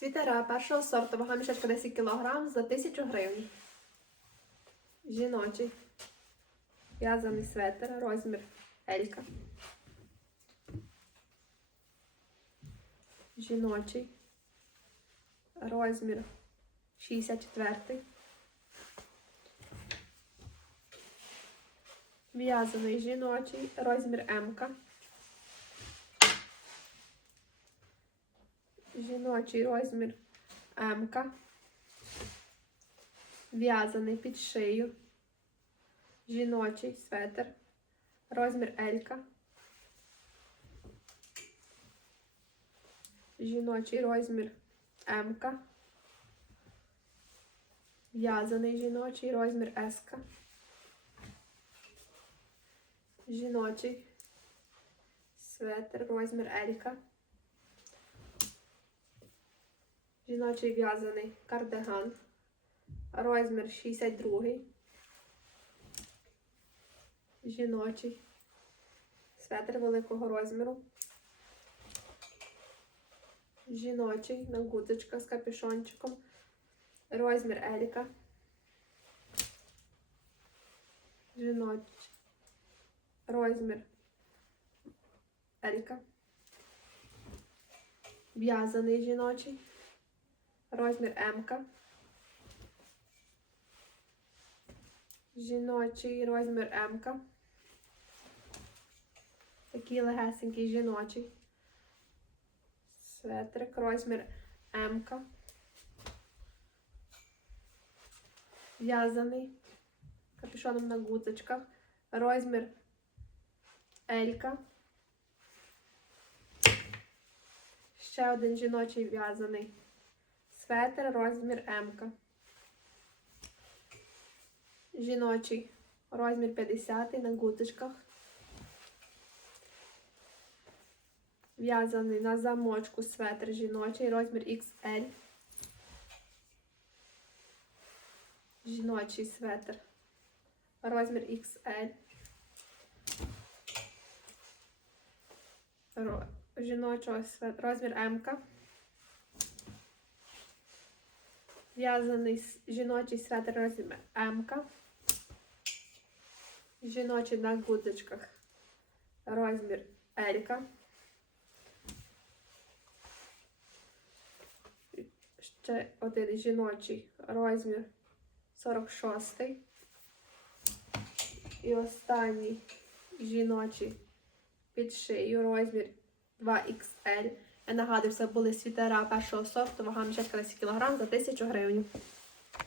Світера першого сорту, вага мішечка 10 кг за 1000 гривень. Жіночий. В'язаний светр, розмір Елька. Жіночий. Розмір 64. В'язаний жіночий, розмір М. Жіночий розмір М. В'язаний під шию. Жіночий светр. Розмір L. Жіночий розмір М. В'язаний жіночий розмір С. Жіночий светр розмір L. Жіночий в'язаний кардиган. Розмір 62. Жіночий. Светр великого розміру. Жіночий на гудзичках з капюшончиком. Розмір Еліка. Жіночий. Розмір Елька. В'язаний жіночий. Розмір М. Жіночий розмір М. Такий легесенький жіночий. Светрик, розмір М. В'язаний. Капюшоном на гудзичках. Розмір Елька. Ще один жіночий в'язаний. Светр, розмір М. Жіночий розмір 50 на гудзичках. В'язаний на замочку светр жіночий, розмір XL. Жіночий светр. Розмір XL. Жіночого светр, розмір М. В'язаний жіночий светр розмір М. Жіночий на гудзичках. Розмір Елька. Ще один жіночий розмір 46. І останній жіночий під шию розмір 2XL. Нагадую, це були світера першого сорту, вага мішечка 10 кг за 1000 гривень.